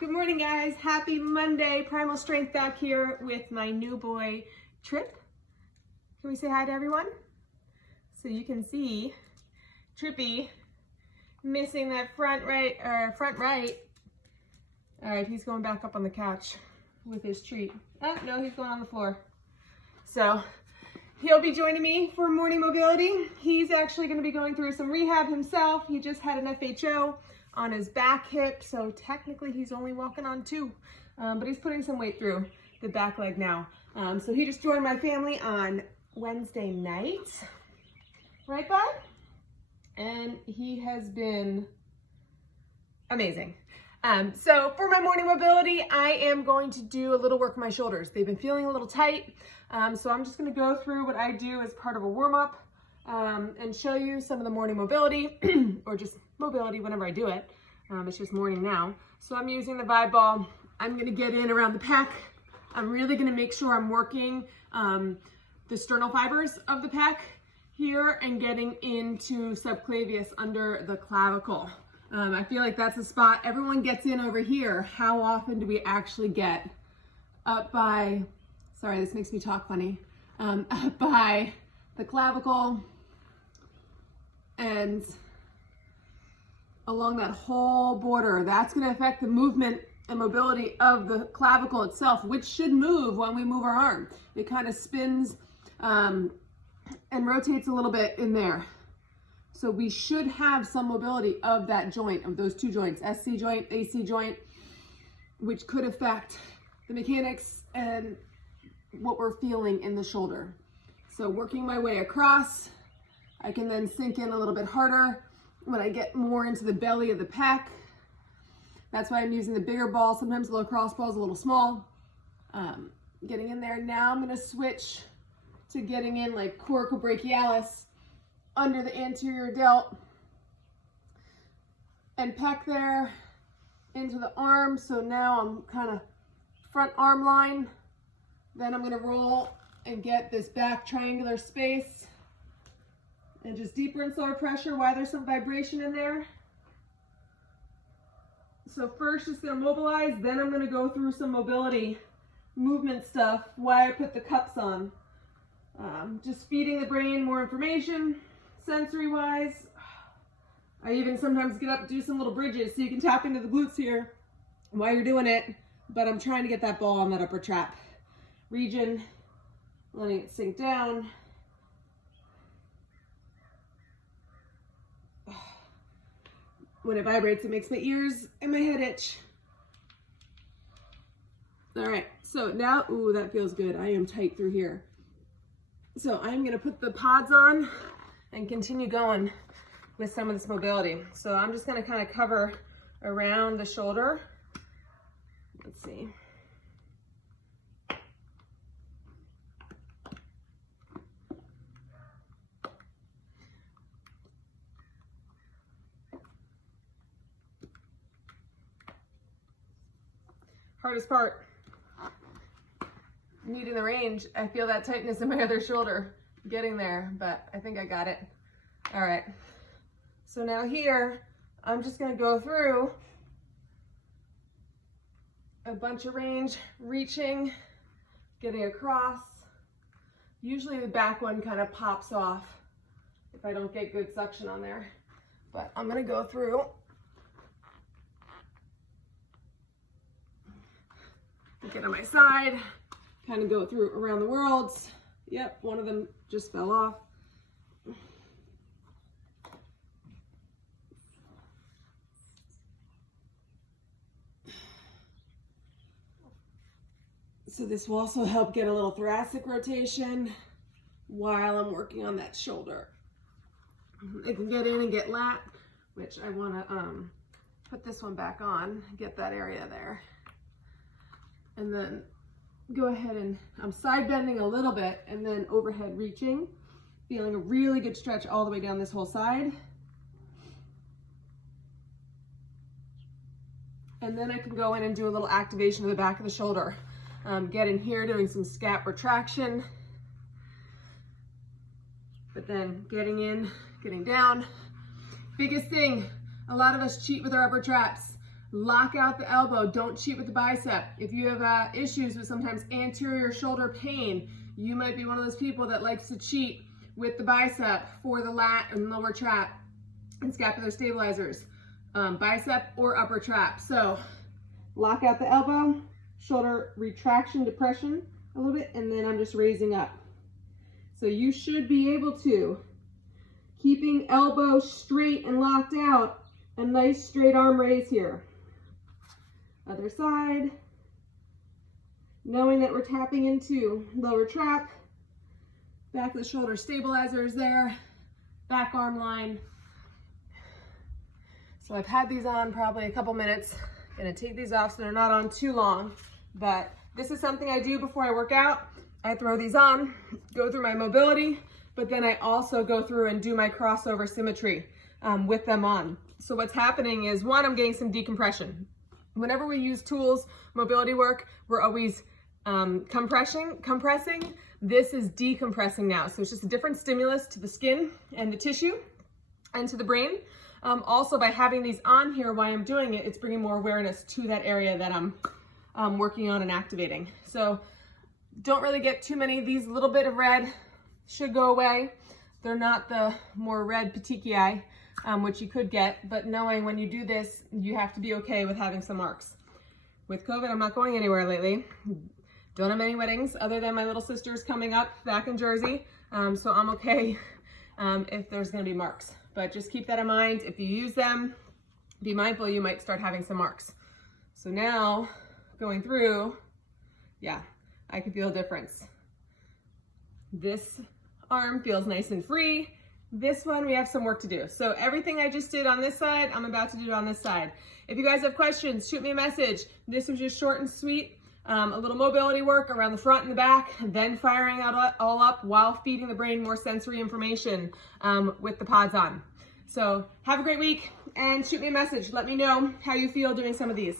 Good morning, guys. Happy Monday. Primal Strength back here with my new boy, Trip. Can we say hi to everyone? So you can see Trippy missing that front right. All right, he's going back up on the couch with his treat. Oh, no, he's going on the floor. So he'll be joining me for morning mobility. He's actually going to be going through some rehab himself. He just had an FHO on his back hip, so technically he's only walking on two, but he's putting some weight through the back leg now. So he just joined my family on Wednesday night, right, bud? And he has been amazing. So for my morning mobility, I am going to do a little work on my shoulders. They've been feeling a little tight, so I'm just going to go through what I do as part of a warm-up and show you some of the morning mobility or just mobility whenever I do it. It's just morning now. So I'm using the Vibe Ball. I'm going to get in around the pec. I'm really going to make sure I'm working the sternal fibers of the pec here and getting into subclavius under the clavicle. I feel like that's a spot everyone gets in over here. How often do we actually get up by, sorry, this makes me talk funny, up by the clavicle and along that whole border? That's going to affect the movement and mobility of the clavicle itself, which should move when we move our arm. It kind of spins and rotates a little bit in there. So we should have some mobility of that joint, of those two joints, SC joint, AC joint, which could affect the mechanics and what we're feeling in the shoulder. So working my way across, I can then sink in a little bit harder when I get more into the belly of the pec. That's why I'm using the bigger ball. Sometimes the lacrosse ball is a little small. Getting in there. Now I'm going to switch to getting in like coracobrachialis under the anterior delt and pec there into the arm. So now I'm kind of front arm line. Then I'm going to roll and get this back triangular space and just deeper and slower pressure while there's some vibration in there. So first just going to mobilize, then I'm going to go through some mobility movement stuff while I put the cups on. Just feeding the brain more information sensory wise. I even sometimes get up and do some little bridges so you can tap into the glutes here while you're doing it, but I'm trying to get that ball on that upper trap region, letting it sink down. When it vibrates, it makes my ears and my head itch. All right, so now, ooh, that feels good. I am tight through here. So I'm gonna put the pods on and continue going with some of this mobility. So I'm just gonna kind of cover around the shoulder. Let's see. Hardest part, needing the range. I feel that tightness in my other shoulder getting there, but I think I got it. All right, so now here, I'm just gonna go through a bunch of range, reaching, getting across. Usually the back one kind of pops off if I don't get good suction on there, but I'm gonna go through. Get on my side, kind of go through around the worlds. Yep, one of them just fell off. So this will also help get a little thoracic rotation while I'm working on that shoulder. I can get in and get lat, which I want to put this one back on, get that area there. And then go ahead and I'm side bending a little bit and then overhead reaching, feeling a really good stretch all the way down this whole side. And then I can go in and do a little activation of the back of the shoulder. Get in here doing some scap retraction, but then getting in, getting down. Biggest thing, a lot of us cheat with our upper traps. Lock out the elbow. Don't cheat with the bicep. If you have issues with sometimes anterior shoulder pain, you might be one of those people that likes to cheat with the bicep for the lat and lower trap and scapular stabilizers, bicep or upper trap. So lock out the elbow, shoulder retraction, depression a little bit, and then I'm just raising up. So you should be able to, keeping elbow straight and locked out, a nice straight arm raise here. Other side, knowing that we're tapping into lower trap, back of the shoulder stabilizers there, back arm line. So I've had these on probably a couple minutes. Gonna take these off so they're not on too long, but this is something I do before I work out. I throw these on, go through my mobility, but then I also go through and do my crossover symmetry with them on. So what's happening is, one, I'm getting some decompression. Whenever we use tools, mobility work, we're always compressing. This is decompressing now. So it's just a different stimulus to the skin and the tissue and to the brain. Also, by having these on here while I'm doing it, it's bringing more awareness to that area that I'm working on and activating. So don't really get too many. These little bit of red should go away. They're not the more red petechiae, which you could get, but knowing when you do this, you have to be okay with having some marks. With COVID, I'm not going anywhere lately. Don't have any weddings other than my little sister's coming up back in Jersey. So I'm okay if there's gonna be marks, but just keep that in mind. If you use them, be mindful you might start having some marks. So now going through, yeah, I can feel a difference. This arm feels nice and free. This one, we have some work to do. So everything I just did on this side, I'm about to do on this side. If you guys have questions, shoot me a message. This was just short and sweet. A little mobility work around the front and the back, then firing out all up while feeding the brain more sensory information with the pods on. So have a great week and shoot me a message. Let me know how you feel doing some of these.